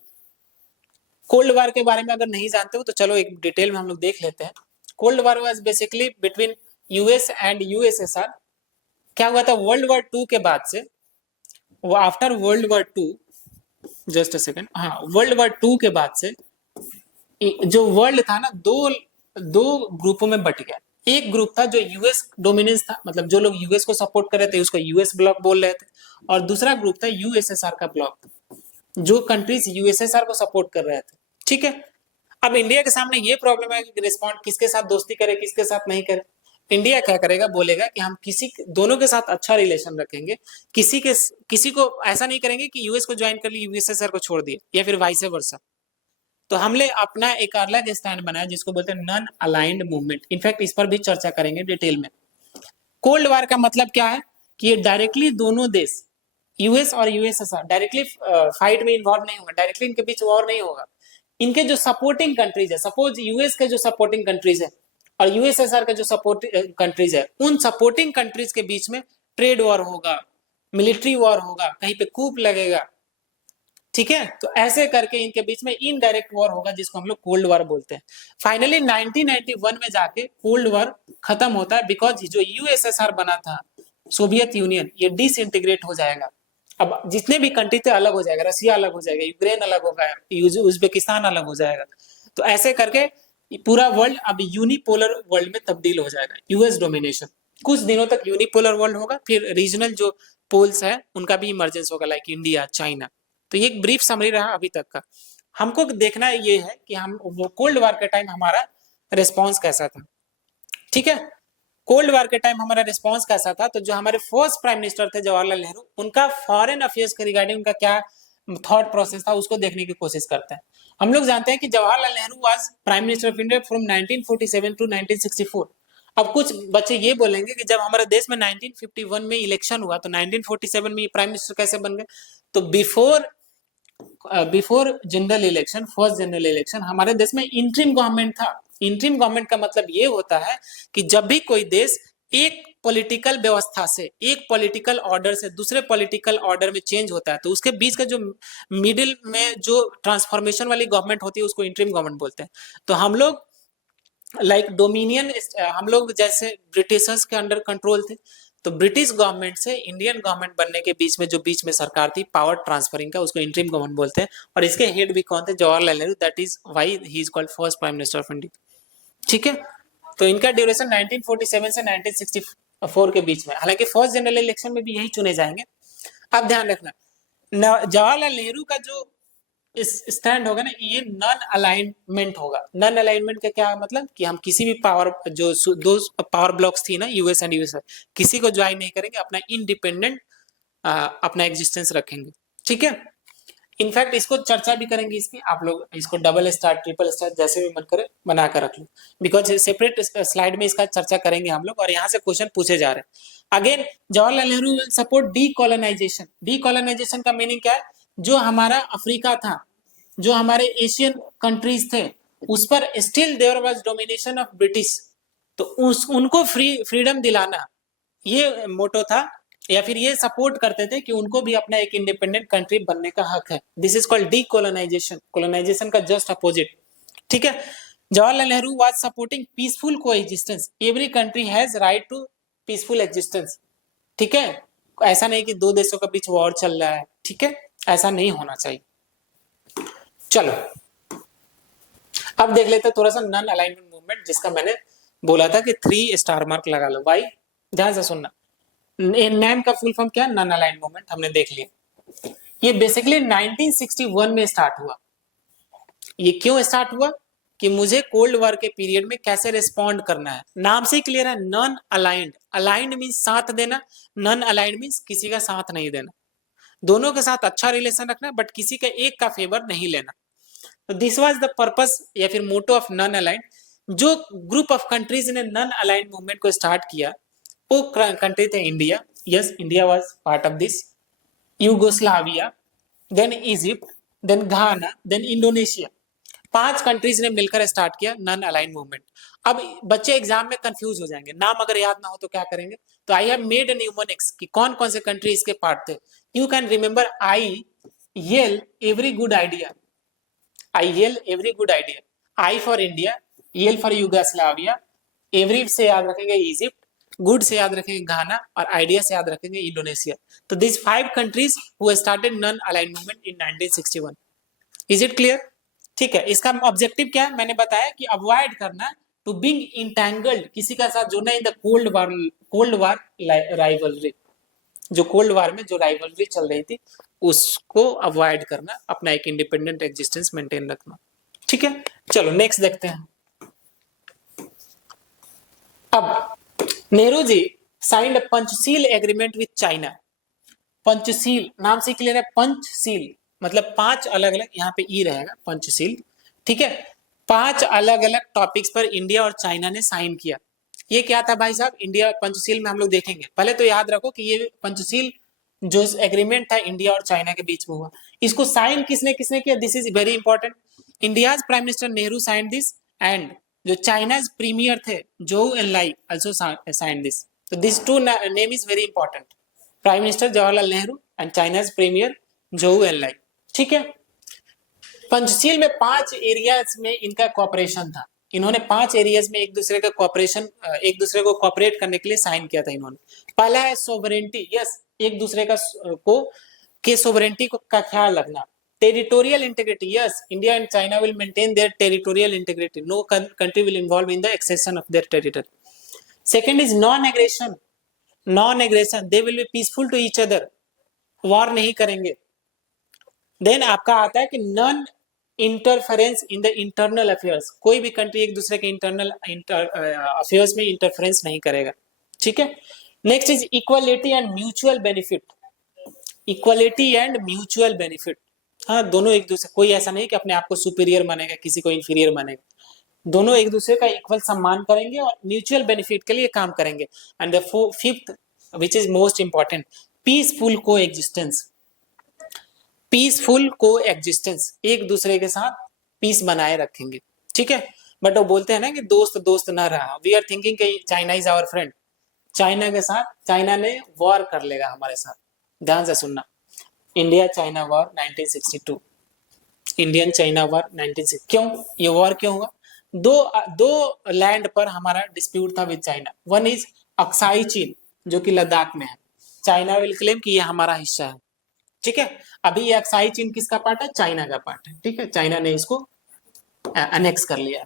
कोल्ड वार के बारे में अगर नहीं जानते हो तो चलो एक डिटेल में हम लोग देख लेते हैं। Cold war was basically between US and USSR. क्या हुआ था वर्ल्ड वॉर टू के बाद से, वो after world war two, just a second, हाँ, वर्ल्ड वॉर टू के बाद से जो वर्ल्ड था ना, दो दो ग्रुपों में बट गया। एक ग्रुप था जो यूएस डोमिनेंस था, मतलब जो लोग यूएस को सपोर्ट कर रहे थे उसको यूएस ब्लॉक बोल रहे थे, और दूसरा ग्रुप था यूएसएसआर का ब्लॉक, जो कंट्रीज यूएसएसआर को सपोर्ट कर रहे थे। ठीक है, अब इंडिया के सामने ये प्रॉब्लम है कि रिस्पॉन्ड किसके साथ दोस्ती करे किसके साथ नहीं करे। इंडिया क्या करेगा, बोलेगा कि हम दोनों के साथ अच्छा रिलेशन रखेंगे, किसी को ऐसा नहीं करेंगे कि यूएस को ज्वाइन कर लिए यूएसएसआर को छोड़ दिए, या फिर वाइस वर्सा। तो हमने अपना एक अलग स्टैंड बनाया जिसको बोलते हैं नॉन अलाइंड मूवमेंट। इनफैक्ट इस पर भी चर्चा करेंगे डिटेल में। कोल्ड वार का मतलब क्या है कि ये डायरेक्टली दोनों देश यूएस और यूएसएसआर डायरेक्टली फाइट में इन्वॉल्व नहीं होगा, डायरेक्टली इनके बीच वॉर नहीं होगा। इनके जो सपोर्टिंग कंट्रीज है, सपोज यूएस के जो सपोर्टिंग कंट्रीज है और यूएसएसआर के जो सपोर्टिंग कंट्रीज है, उन सपोर्टिंग कंट्रीज के बीच में ट्रेड वॉर होगा, मिलिट्री वॉर होगा, कहीं पे कूप लगेगा। ठीक है, तो ऐसे करके इनके बीच में इनडायरेक्ट वॉर होगा जिसको हम लोग कोल्ड वॉर बोलते हैं। फाइनली 1991 में जाके कोल्ड वॉर खत्म होता है, बिकॉज जो यूएसएसआर बना था, सोवियत यूनियन, ये डिसइंटीग्रेट हो जाएगा। अब जितने भी कंट्री थे अलग हो जाएगा, रसिया अलग हो जाएगा, यूक्रेन अलग होगा, उज्बेकिस्तान अलग हो जाएगा। तो ऐसे करके पूरा वर्ल्ड अब यूनिपोलर वर्ल्ड में तब्दील हो जाएगा, यूएस डोमिनेशन। कुछ दिनों तक यूनिपोलर वर्ल्ड होगा, फिर रीजनल जो पोल्स है उनका भी इमरजेंस होगा, लाइक इंडिया, चाइना। तो ये एक ब्रीफ समरी रहा अभी तक का। हमको देखना ये है कि हम वो कोल्ड वार के टाइम हमारा रिस्पॉन्स कैसा था। ठीक है, कोल्ड वार के टाइम हमारा रिस्पॉन्स कैसा था, तो जो हमारे फर्स्ट प्राइम मिनिस्टर थे जवाहरलाल नेहरू, उनका फॉरेन अफेयर्स के रिगार्डिंग उनका क्या थॉट प्रोसेस था उसको देखने की कोशिश करते हैं। हम लोग जानते हैं कि Jawaharlal Nehru was prime minister of India from 1947 to 1964। अब कुछ बच्चे ये बोलेंगे कि जब हमारे देश में 1951 में इलेक्शन हुआ तो 1947 में प्राइम मिनिस्टर कैसे बन गए। तो before general election, first general election, हमारे देश में इंटरिम गवर्नमेंट था। इंटरिम गवर्नमेंट का मतलब ये होता है कि जब भी कोई देश एक पॉलिटिकल व्यवस्था से, एक पॉलिटिकल ऑर्डर से दूसरे पॉलिटिकल ऑर्डर में चेंज होता है, तो उसके बीच का जो मिडिल में जो ट्रांसफॉर्मेशन वाली गवर्नमेंट होती है उसको इंटरिम गवर्नमेंट बोलते हैं। तो हम लोग लाइक डोमिनियन, हम लोग जैसे ब्रिटिशर्स के अंडर कंट्रोल थे, तो ब्रिटिश गवर्नमेंट से इंडियन गवर्नमेंट बनने के बीच में जो बीच में सरकार थी पावर ट्रांसफरिंग का, उसको इंटरिम गवर्नमेंट बोलते हैं। और इसके हेड भी कौन थे, Jawaharlal Nehru, that is why he is called first prime minister of India. ठीक है, तो इनका ड्यूरेशन 1947 से 1964 के बीच में, हालांकि फर्स्ट जनरल इलेक्शन में भी यही चुने जाएंगे। अब ध्यान रखना, जवाहरलाल नेहरू का जो इस स्टैंड होगा ना, ये नॉन अलाइनमेंट होगा। नॉन अलाइनमेंट का क्या मतलब कि हम किसी भी पावर, जो दो पावर ब्लॉक्स थी ना, यूएस एंड यूएस, किसी को ज्वाइन नहीं करेंगे, अपना इंडिपेंडेंट अपना एग्जिस्टेंस रखेंगे। ठीक है, इनफैक्ट इसको चर्चा भी करेंगे इसकी, आप लोग इसको डबल स्टार, ट्रिपल स्टार, जैसे भी मन करे बना कर रख लो, बिकॉज सेपरेट स्लाइड में इसका चर्चा करेंगे हम लोग, और यहाँ से क्वेश्चन पूछे जा रहे हैं। Again, Jawaharlal Nehru will support decolonisation. Decolonisation का मीनिंग क्या है, जो हमारा अफ्रीका था, जो हमारे एशियन कंट्रीज थे, उस पर still there was domination of British, तो उनको फ्रीडम दिलाना, ये मोटो था या फिर ये सपोर्ट करते थे कि उनको भी अपना एक इंडिपेंडेंट कंट्री बनने का हक है। This is called decolonisation, colonisation का जस्ट अपोजिट। ठीक है, Jawaharlal Nehru was supporting peaceful coexistence, every country has right to peaceful existence. ठीक है, ऐसा नहीं कि दो देशों के बीच वॉर चल रहा है। ठीक है, ऐसा नहीं होना चाहिए। चलो अब देख लेते हैं थोड़ा सा नॉन अलाइनमेंट मूवमेंट, जिसका मैंने बोला था कि 3 स्टार मार्क लगा लो। भाई ध्यान से सुनना, नैन का फुल फॉर्म क्या है, नॉन अलाइंड मूवमेंट, हमने देख लिया। ये बेसिकली 1961 में स्टार्ट हुआ। ये क्यों स्टार्ट हुआ कि मुझे कोल्ड वॉर के पीरियड में कैसे रिस्पॉन्ड करना है। नाम से ही क्लियर है, नॉन अलाइंड। अलाइंड मीन्स साथ देना, नॉन अलाइंड मीन्स किसी का साथ नहीं देना। दोनों के साथ अच्छा रिलेशन रखना, बट किसी का एक का फेवर नहीं लेना। तो दिस वाज द पर्पस या फिर मोटो ऑफ नॉन अलाइंड। जो ग्रुप ऑफ कंट्रीज ने नॉन अलाइंड मूवमेंट को स्टार्ट किया वो कंट्री थे India, yes India was part of this, Yugoslavia, then Egypt, then Ghana, then Indonesia. 5 countries ने मिलकर स्टार्ट किया नॉन अलाइंड मूवमेंट। अब बच्चे एग्जाम में कंफ्यूज हो जाएंगे, नाम अगर याद ना हो तो क्या करेंगे। तो I have made an mnemonics कि कौन कौन से कंट्री इसके पार्ट थे। You can remember I yell every good idea, I yell every good idea, I for India, yell for Yugoslavia, every से याद रखेंगे इजिप्ट, गुड से याद रखेंगे घाना और आइडिया से याद रखेंगे इंडोनेशिया। तो this 5 countries who started non aligned movement in 1961। Is it clear? ठीक है, इसका ऑब्जेक्टिव क्या है मैंने बताया कि अवॉइड करना, टू बीइंग इंटैंगल्ड, किसी का साथ जुड़ना in the cold war rivalry. जो कोल्ड वार में जो राइवलरी चल रही थी उसको अवॉइड करना, अपना एक इंडिपेंडेंट एग्जिस्टेंस मेंटेन रखना। ठीक है, चलो नेक्स्ट देखते हैं। अब Nehru ji signed Panchsheel agreement with China. Panchsheel नाम से क्लियर है, पंचशील मतलब 5 अलग अलग, यहाँ पे ई रहेगा पंचशील। ठीक है, 5 अलग अलग टॉपिक्स पर इंडिया और चाइना ने साइन किया। ये क्या था भाई साहब, इंडिया पंचशील में हम लोग देखेंगे। पहले तो याद रखो कि ये पंचशील जो एग्रीमेंट था इंडिया और चाइना के बीच में हुआ, इसको साइन किसने किसने किया, this is very important. India's prime minister Nehru sign this and जो चाइनाज प्रीमियर थे Zhou Enlai also sign this. तो this two name is very important, prime minister Jawaharlal Nehru and China's premier Zhou Enlai. ठीक है, पंचशील में 5 areas में इनका corporation था। इन्होंने 5 एरियाज में एक दूसरे का कॉपरेशन, एक दूसरे को कॉपरेट करने के लिए साइन किया था इन्होंने। पहला है सोवरेंटी, यस एक दूसरे का को के सोवरेंटी का ख्याल रखना। Territorial integrity, yes India and China will maintain their territorial integrity, no country will involve in the accession of their territory. Second is non aggression, non aggression, they will be peaceful to each other, war नहीं करेंगे। Then आपका आता है कि non interference in the internal affairs, कोई भी country एक दूसरे के इंटरनल अफेयर्स में इंटरफेरेंस नहीं करेगा। ठीक है, next is equality and mutual benefit, equality and mutual benefit. हाँ, दोनों एक दूसरे, कोई ऐसा नहीं कि अपने आप को सुपीरियर मानेगा किसी को इंफीरियर मानेगा, दोनों एक दूसरे का इक्वल सम्मान करेंगे और म्यूचुअल बेनिफिट के लिए काम करेंगे। And the fifth which is most important, peaceful को एग्जिस्टेंस, पीसफुल को एग्जिस्टेंस, एक दूसरे के साथ पीस बनाए रखेंगे। ठीक है, बट वो बोलते हैं ना कि दोस्त दोस्त ना रहा, वी आर थिंकिंग कि China is our friend. China के साथ, चाइना ने वॉर कर लेगा हमारे साथ। ध्यान से सुनना, India China war 1962, Indian China war 1960। क्यों ये वॉर क्यों हुआ, दो लैंड पर हमारा डिस्प्यूट था with China. One is Aksai चीन जो कि लद्दाख में है, चाइना विल क्लेम कि ये हमारा हिस्सा है। ठीक है, अभी ये अक्साई चीन किसका पार्ट है, चाइना का पार्ट है। ठीक है, चाइना ने इसको अनेक्स कर लिया।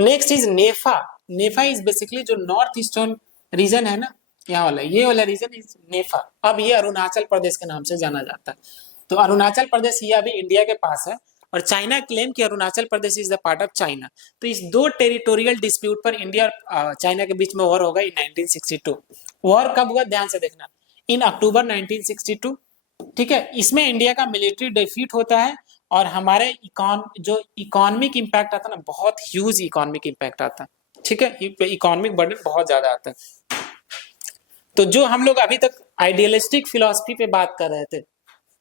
Next is NEFA, NEFA is basically जो नॉर्थ ईस्टर्न रीजन है ना, यहाँ वाला, ये वाला रीजन इज नेफा। अब ये अरुणाचल प्रदेश के नाम से जाना जाता है। तो अरुणाचल प्रदेश ये अभी इंडिया के पास है और चाइना क्लेम कि Arunachal Pradesh is the part of China. तो इस 2 टेरिटोरियल डिस्प्यूट पर इंडिया और चाइना के बीच में वॉर होगा इन 1962। वॉर कब हुआ ध्यान से देखना, इन अक्टूबर 1962। ठीक है, इसमें इंडिया का मिलिट्री डिफीट होता है और हमारे जो इकोनॉमिक इंपैक्ट आता है ना, बहुत ह्यूज इकोनॉमिक इंपैक्ट आता है। ठीक है, इकोनॉमिक बर्डन बहुत ज्यादा आता है। तो जो हम लोग अभी तक आइडियलिस्टिक फिलॉसफी पे बात कर रहे थे,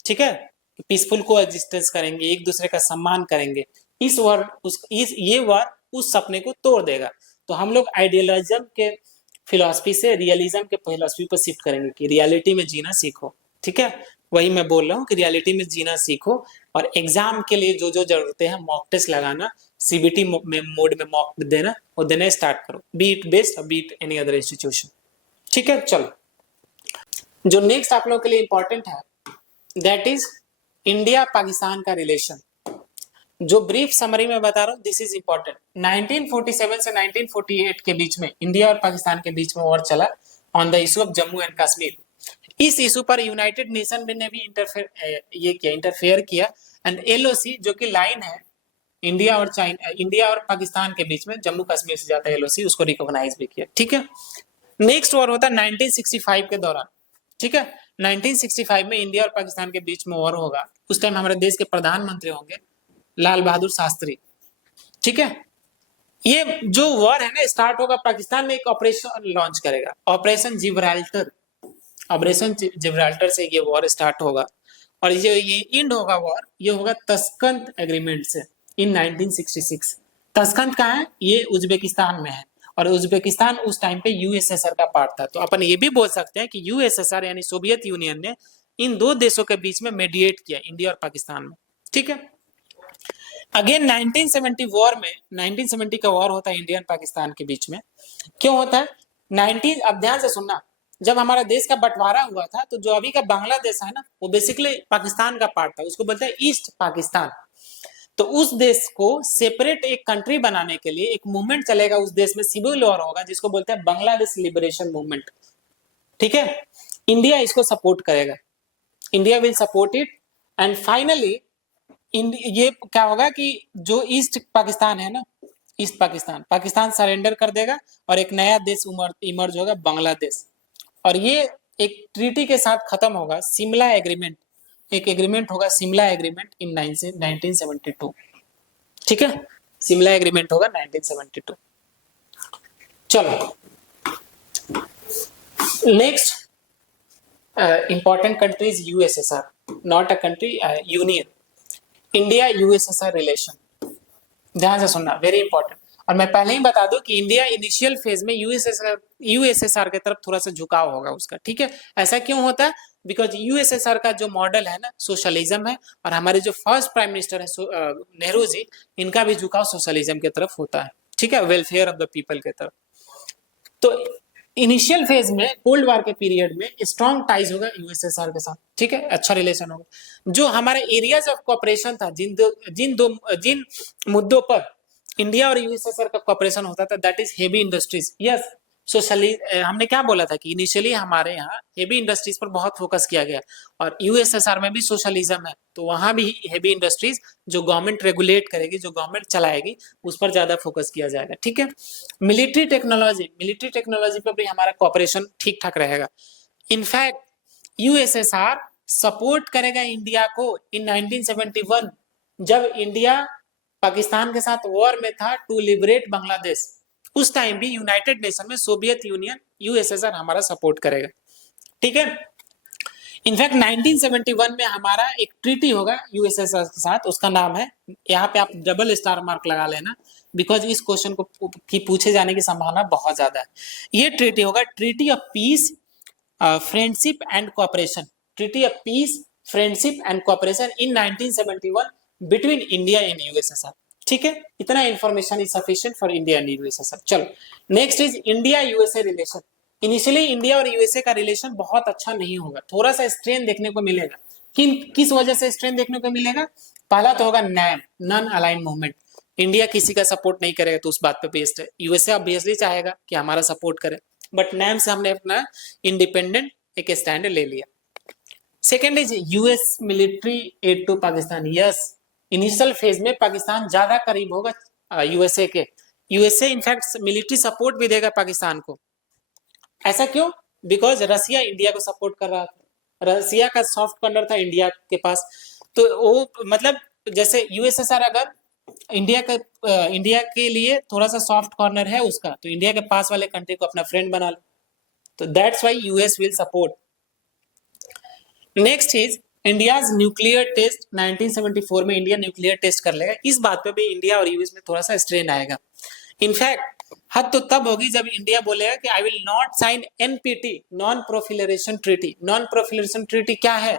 ठीक है, पीसफुल को एग्जिस्टेंस करेंगे, एक दूसरे का सम्मान करेंगे, ये वार उस सपने को तोड़ देगा। तो हम लोग आइडियलिज्म के फिलॉसफी से रियलिज्म के फिलॉसफी पर शिफ्ट करेंगे कि रियलिटी में जीना सीखो। ठीक है, वही मैं बोल रहा हूँ कि रियलिटी में जीना सीखो, और एग्जाम के लिए जो जो जरूरतें हैं मॉक टेस्ट लगाना, सीबीटी में मोड में मॉक देना, वो देना स्टार्ट करो, B it best B it any other institution. ठीक है, चलो जो नेक्स्ट आप लोगों के लिए इंपॉर्टेंट है दैट इज इंडिया पाकिस्तान का रिलेशन। जो ब्रीफ समरी में बता रहा हूँ दिस इज इंपॉर्टेंट। 1947 से 1948 के बीच में इंडिया और पाकिस्तान के बीच में वॉर चला on the issue of Jammu and Kashmir. इस इशू पर यूनाइटेड नेशन ने भी इंटरफेयर किया एंड एलओसी जो कि लाइन है इंडिया और पाकिस्तान के बीच में, जम्मू कश्मीर से जाता है एलओसी, उसको रिकॉग्नाइज भी किया। ठीक है, नेक्स्ट वॉर होता है 1965 के दौरान। ठीक है, 1965 में इंडिया और पाकिस्तान के बीच में वॉर होगा। उस टाइम हमारे देश के प्रधानमंत्री होंगे लाल बहादुर शास्त्री। ठीक है, ये जो वॉर है ना स्टार्ट होगा, पाकिस्तान में एक ऑपरेशन लॉन्च करेगा, ऑपरेशन जिब्राल्टर। ऑपरेशन जिब्राल्टर से ये वॉर स्टार्ट होगा और ये इंड होगा वॉर, ये होगा तस्कंत एग्रीमेंट से इन 1966। तस्कंत कहाँ है? ये उज्बेकिस्तान में है, और उज्बेकिस्तान उस टाइम पे यूएसएसआर का पार्ट था। तो अपन ये भी बोल सकते हैं कि यूएसएसआर यानी सोवियत यूनियन ने इन दो देशों के बीच में मेडिएट किया, इंडिया और पाकिस्तान में। ठीक है, अगेन 1970 वॉर में, 1970 का वॉर होता है इंडिया और पाकिस्तान के बीच में। क्यों होता है? 19, अब ध्यान से सुनना, जब हमारा देश का बंटवारा हुआ था तो जो अभी का बांग्लादेश है ना वो बेसिकली पाकिस्तान का पार्ट था, उसको बोलते हैं ईस्ट पाकिस्तान। तो उस देश को सेपरेट एक कंट्री बनाने के लिए एक मूवमेंट चलेगा उस देश में, सिविल वॉर होगा जिसको बोलते हैं बांग्लादेश लिबरेशन मूवमेंट। ठीक है, इंडिया इसको सपोर्ट करेगा, India will support it and finally ये क्या होगा कि जो ईस्ट पाकिस्तान है ना, ईस्ट पाकिस्तान सरेंडर कर देगा और एक नया देश इमर्ज होगा बांग्लादेश। और ये एक ट्रीटी के साथ खत्म होगा, शिमला एग्रीमेंट, एक एग्रीमेंट होगा शिमला एग्रीमेंट इन 1972। ठीक है, शिमला एग्रीमेंट होगा 1972। चलो next, important country is USSR, not a country, union. India USSR relation, ध्यान से सुनना, वेरी इंपॉर्टेंट। और मैं पहले ही बता दूं कि इंडिया इनिशियल फेज में यूएसएसआर की तरफ थोड़ा सा झुकाव होगा उसका। ठीक है, ऐसा क्यों होता है? बिकॉज यूएसएसआर का जो मॉडल है ना सोशलिज्म है, और हमारे जो फर्स्ट प्राइम मिनिस्टर है नेहरू जी, इनका भी झुकाव सोशलिज्म की तरफ होता है। ठीक है, वेलफेयर ऑफ द पीपल की तरफ। तो इनिशियल फेज में कोल्ड वॉर के पीरियड में स्ट्रॉन्ग टाइज होगा यूएसएसआर के साथ। ठीक है, अच्छा रिलेशन होगा। जो हमारे एरियाज ऑफ कोऑपरेशन था, जिन मुद्दों पर इंडिया और यूएसएसआर का कोऑपरेशन होता था, that is heavy industries. Yes, हमने क्या बोला था कि इनिशियली हमारे यहाँ हेवी इंडस्ट्रीज पर बहुत फोकस किया गया, और यूएसएसआर में भी सोशलिज्म है तो वहां भी हेवी इंडस्ट्रीज जो गवर्नमेंट रेगुलेट करेगी, जो गवर्नमेंट चलाएगी, उस पर ज्यादा फोकस किया जाएगा। ठीक है, मिलिट्री टेक्नोलॉजी पर भी हमारा कोऑपरेशन ठीक ठाक रहेगा। इनफैक्ट यूएसएसआर सपोर्ट करेगा इंडिया को इन 1971, जब इंडिया पाकिस्तान के साथ वॉर में था टू लिबरेट बांग्लादेश। उस टाइम भी यूनाइटेड नेशन में सोवियत यूनियन यूएसएसआर हमारा सपोर्ट करेगा। ठीक है, इनफैक्ट 1971 में हमारा एक ट्रीटी होगा यूएसएसआर के साथ, उसका नाम है, यहाँ पे आप डबल स्टार मार्क लगा लेना बिकॉज इस क्वेश्चन को की पूछे जाने की संभावना बहुत ज्यादा है। ये ट्रीटी होगा treaty of peace, friendship and cooperation, treaty of peace, friendship and cooperation in 1971 between India and USSR. ठीक है, इतना information is sufficient for India and USSR. चलो next is India USA relation. Initially India और USA का relation बहुत अच्छा नहीं होगा, थोड़ा सा स्ट्रेन देखने को मिलेगा। किस वजह से स्ट्रेन देखने को मिलेगा? पहला तो होगा NAM, non align movement. India किसी का सपोर्ट नहीं करेगा तो उस बात पे बेस्ड है। यूएसए ऑब्वियसली चाहेगा कि हमारा सपोर्ट करे, बट नैम से हमने अपना इंडिपेंडेंट एक स्टैंड ले लिया। Second is US military aid to Pakistan. Yes, initial phase में पाकिस्तान ज्यादा करीब होगा यूएसए के। यूएसए इनफैक्ट मिलिट्री सपोर्ट भी देगा पाकिस्तान को। ऐसा क्यों? बिकॉज रसिया इंडिया को सपोर्ट कर रहा था, रसिया का सॉफ्ट कॉर्नर था इंडिया के पास। तो वो मतलब जैसे यूएसएसआर अगर इंडिया के लिए थोड़ा सा सॉफ्ट कॉर्नर है उसका, तो इंडिया के पास वाले कंट्री को अपना फ्रेंड बना लो, तो that's why US will support. Next is India's nuclear test. 1974 में इंडिया न्यूक्लियर टेस्ट कर लेगा, इस बात पे भी इंडिया और यूएस में थोड़ा सा स्ट्रेन आएगा। इनफैक्ट हद तो तब होगी जब इंडिया बोलेगा कि I will not sign NPT, non proliferation treaty. Non proliferation treaty क्या है?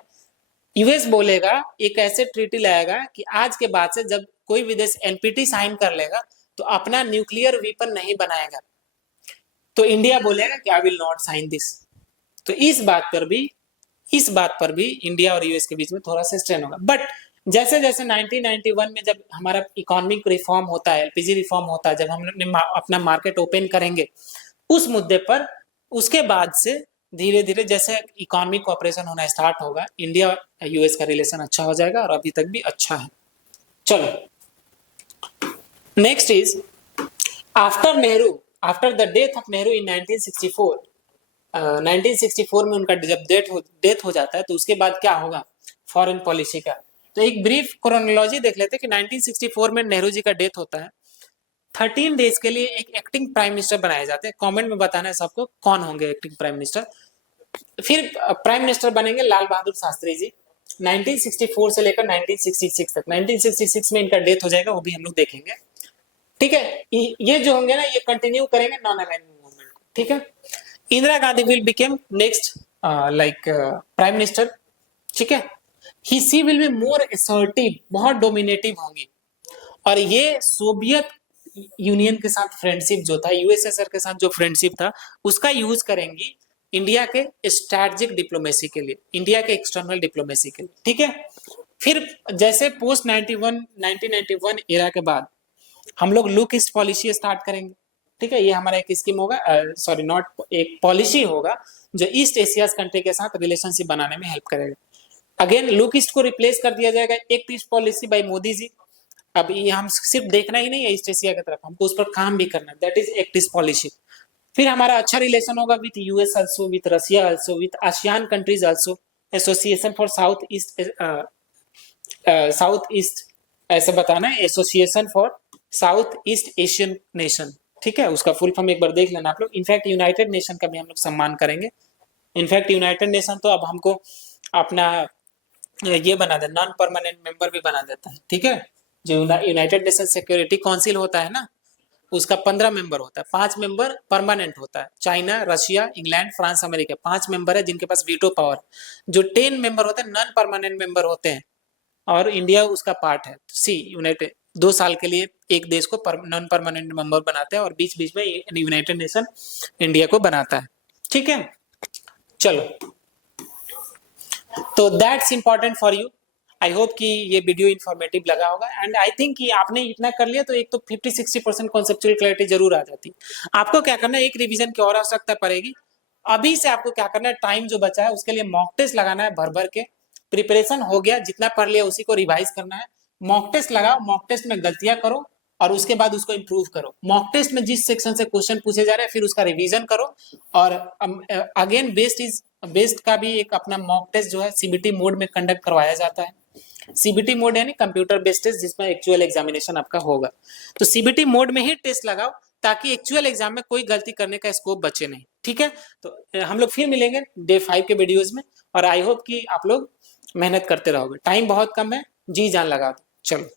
यूएस बोलेगा, एक ऐसे ट्रीटी लाएगा कि आज के बाद से जब कोई भी देश एनपीटी साइन कर लेगा तो अपना न्यूक्लियर वेपन नहीं बनाएगा। तो इंडिया बोलेगा कि I will not sign this. तो इस बात पर भी इंडिया और यूएस के बीच में थोड़ा सा स्ट्रेन होगा। बट जैसे जैसे 1991 में जब हमारा इकोनॉमिक रिफॉर्म होता है, एलपीजी रिफॉर्म होता है, जब हम अपना मार्केट ओपन करेंगे उस मुद्दे पर, उसके बाद से धीरे धीरे जैसे इकोनॉमिक कॉपरेशन होना स्टार्ट होगा, इंडिया यूएस का रिलेशन अच्छा हो जाएगा और अभी तक भी अच्छा है। चलो next is after Nehru, after the death of Nehru in 1964, 1964 में उनका जब डेथ हो जाता है तो उसके बाद क्या होगा फॉरेन पॉलिसी का। तो एक ब्रीफ क्रोनोलॉजी देख लेते हैं कि 1964 में नेहरू जी का डेथ होता है। 13 डेज के लिए एक एक्टिंग प्राइम मिनिस्टर बनाए जाते हैं। कमेंट में बताना है सबको कौन होंगे एक्टिंग प्राइम मिनिस्टर। फिर प्राइम मिनिस्टर बनेंगे लाल बहादुर शास्त्री जी 1964 से लेकर 1966 तक। 1966 में इनका डेथ हो जाएगा, वो भी हम लोग देखेंगे। ठीक है, ये जो होंगे ना ये कंटिन्यू करेंगे नॉन अलाइनमेंट मूवमेंट को। ठीक है, Indira Gandhi will became next like prime minister. ठीक है, she will be more assertive, बहुत डोमिनेटिव होंगी। और ये सोवियत यूनियन के साथ फ्रेंडशिप जो था, यूएसएसआर के साथ जो फ्रेंडशिप था, उसका यूज करेंगी इंडिया के स्ट्रैटेजिक डिप्लोमेसी के लिए, इंडिया के एक्सटर्नल डिप्लोमेसी के लिए। ठीक है, फिर जैसे पोस्ट 1991 एरा के बाद हम लोग लुक ईस्ट पॉलिसी स्टार्ट करेंगे। ठीक है, ये हमारा एक स्कीम होगा, सॉरी नॉट, एक पॉलिसी होगा जो ईस्ट एशिया कंट्री के साथ रिलेशनशिप बनाने में हेल्प करेगा। अगेन लुक ईस्ट को रिप्लेस कर दिया जाएगा act east policy by Modi ji. अब ये हम सिर्फ देखना ही नहीं है ईस्ट एशिया की तरफ, हमको उस पर काम भी करना है, that is act east policy. फिर हमारा अच्छा रिलेशन होगा with US also, with Russia also, with ASEAN countries also, association for south east ऐसे बताना है, association for south east Asian nation. ठीक है, उसका फुल फॉर्म एक बार देख लेना आप लोग। इनफैक्ट यूनाइटेड नेशन का भी हम लोग सम्मान करेंगे। इनफैक्ट यूनाइटेड नेशन तो अब हमको अपना ये बना दे, नॉन परमानेंट मेंबर भी बना देता है। ठीक है, जो यूनाइटेड नेशन सिक्योरिटी काउंसिल होता है ना, उसका 15 मेंबर होता है, 5 मेंबर परमानेंट होता है। China, Russia, England, France, America 5 member है जिनके पास वीटो पावर। जो 10 मेंबर होते हैं नॉन परमानेंट मेंबर होते हैं और इंडिया उसका पार्ट है। सी यूनाइटेड 2 साल के लिए एक देश को नॉन परमानेंट मेंबर बनाते हैं और बीच बीच में यूनाइटेड नेशन इंडिया को बनाता है। ठीक है, चलो तो that's important for you. I hope कि ये वीडियो इन्फॉर्मेटिव लगा होगा एंड आई थिंक कि आपने इतना कर लिया तो एक तो 50-60% कॉन्सेप्चुअल क्लैरिटी जरूर आ जाती। आपको क्या करना है, एक रिवीजन की और आवश्यकता पड़ेगी। अभी से आपको क्या करना है, टाइम जो बचा है उसके लिए मॉक टेस्ट लगाना है भर भर के। प्रिपरेशन हो गया, जितना पढ़ लिया उसी को रिवाइज करना है। मॉक टेस्ट लगाओ, मॉक टेस्ट में गलतियां करो और उसके बाद उसको इंप्रूव करो। मॉक टेस्ट में जिस सेक्शन से क्वेश्चन पूछे जा रहे हैं फिर उसका रिवीजन करो। और अगेन बेस्ट का भी एक अपना मॉक टेस्ट जो है सीबीटी मोड में कंडक्ट करवाया जाता है। सीबीटी मोड यानी कंप्यूटर बेस्ड टेस्ट जिसमें एक्चुअल एग्जामिनेशन आपका होगा। तो सीबीटी मोड में ही टेस्ट लगाओ ताकि एक्चुअल एग्जाम में कोई गलती करने का स्कोप बचे नहीं। ठीक है, तो हम लोग फिर मिलेंगे डे 5 के वीडियोज में और आई होप कि आप लोग मेहनत करते रहोगे। टाइम बहुत कम है, जी जान लगा दो। चलो।